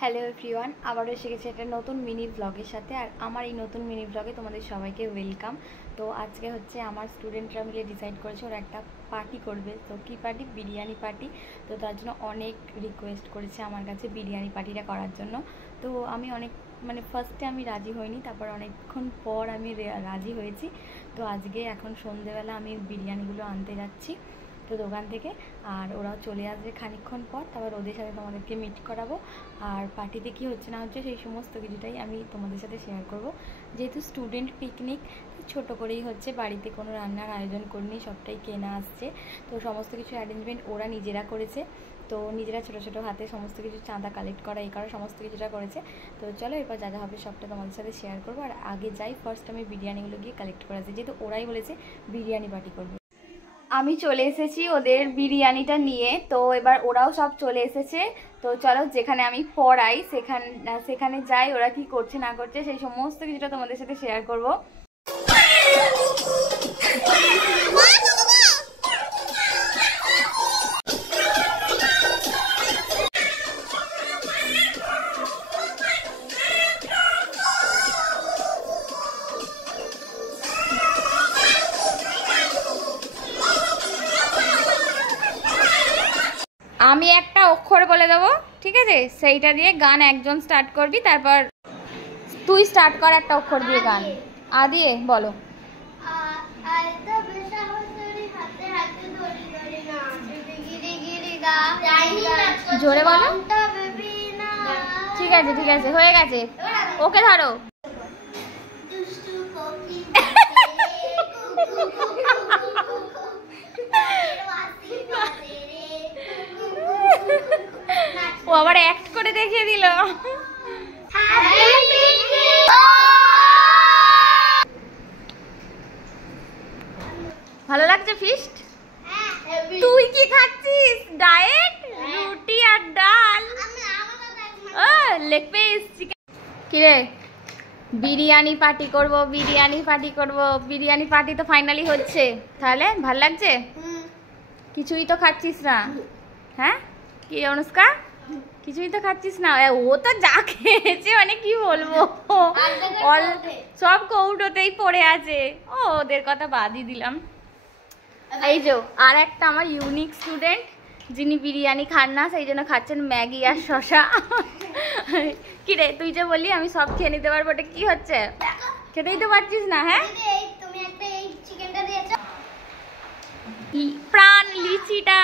Hello everyone, আবারও এসে গেছে একটা নতুন মিনি ব্লগের সাথে। আর আমার এই নতুন মিনি ব্লগে তোমাদের সবাইকে ওয়েলকাম। তো আজকে হচ্ছে আমার স্টুডেন্টরা মিলে ডিসাইড করেছে ওরা একটা পার্টি করবে। তো কী পার্টি? বিরিয়ানি পার্টি। তো তার জন্য অনেক রিকোয়েস্ট করেছে আমার কাছে বিরিয়ানি পার্টিটা করার জন্য। তো আমি অনেক ফার্স্টে আমি রাজি হইনি, তারপর অনেকক্ষণ পর আমি রাজি হয়েছি। তো আজকে এখন সন্ধেবেলা আমি বিরিয়ানিগুলো আনতে যাচ্ছি তো দোকান থেকে, আর ওরাও চলে আসবে খানিকক্ষণ পর। তারপর ওদের সাথে তোমাদেরকে মিট করাবো, আর পার্টিতে কি হচ্ছে না হচ্ছে সেই সমস্ত কিছুটাই আমি তোমাদের সাথে শেয়ার করব। যেহেতু স্টুডেন্ট পিকনিক, ছোট করেই হচ্ছে, বাড়িতে কোনো রান্নার আয়োজন করিনি, সবটাই কেনা আসছে। তো সমস্ত কিছু অ্যারেঞ্জমেন্ট ওরা নিজেরা করেছে। তো নিজেরা ছোটো ছোটো হাতে সমস্ত কিছু চাঁদা কালেক্ট করা এই করা সমস্ত কিছুটা করেছে। তো চলো এরপর যা যা হবে সবটা তোমাদের সাথে শেয়ার করবো। আর আগে যাই, ফার্স্ট আমি বিরিয়ানিগুলো গিয়ে কালেক্ট করা আছে, যেহেতু ওরাই বলেছে বিরিয়ানি পার্টি করবে। আমি চলে এসেছি ওদের বিরিয়ানিটা নিয়ে। তো এবার ওরাও সব চলে এসেছে। তো চলো যেখানে আমি পড়াই সেখানে যাই, ওরা কি করছে না করছে সেই সমস্ত কিছুটা তোমাদের সাথে শেয়ার করব। আমি একটা অক্ষর বলে দেবো, ঠিক আছে? সেইটা দিয়ে গান একজন স্টার্ট করবি, তারপর তুই স্টার্ট কর একটা অক্ষর দিয়ে গান। আ দিয়ে বলো। জোরে বলো। ঠিক আছে ঠিক আছে, হয়ে গেছে, ওকে ধরো। ও আবার অ্যাক্ট করে দেখিয়ে দিল। ভালো লাগছে ফিস্ট? তুই কি খাচ্ছিস? ডায়েট? রুটি আর ডাল, লেগ পিস, চিকেন। কিরে, বিরিয়ানি পার্টি করব, বিরিয়ানি পার্টি করব, বিরিয়ানি পার্টি তো ফাইনালি হচ্ছে। তাহলে ভাল লাগছে? কিছুই তো খাচ্ছিস না, হ্যাঁ? কি অনুষ্কা, কিছুই তো খাচ্ছিস না? ও তো যা খেয়েছে কি বলবো, সব কৌটোতেই পড়ে আছে। ও ওদের কথা বাদই দিলাম। এই যে আর একটা আমার ইউনিক স্টুডেন্ট, যিনি বিরিয়ানি খান না, সেই জন্য খাচ্ছেন ম্যাগি আর শশা। কিরে, তুই যে বললি আমি সব খেয়ে নিতে পারবো, ওটা কি হচ্ছে? খেতেই তো পারছিস না। হ্যাঁ, প্রাণ লিচিটা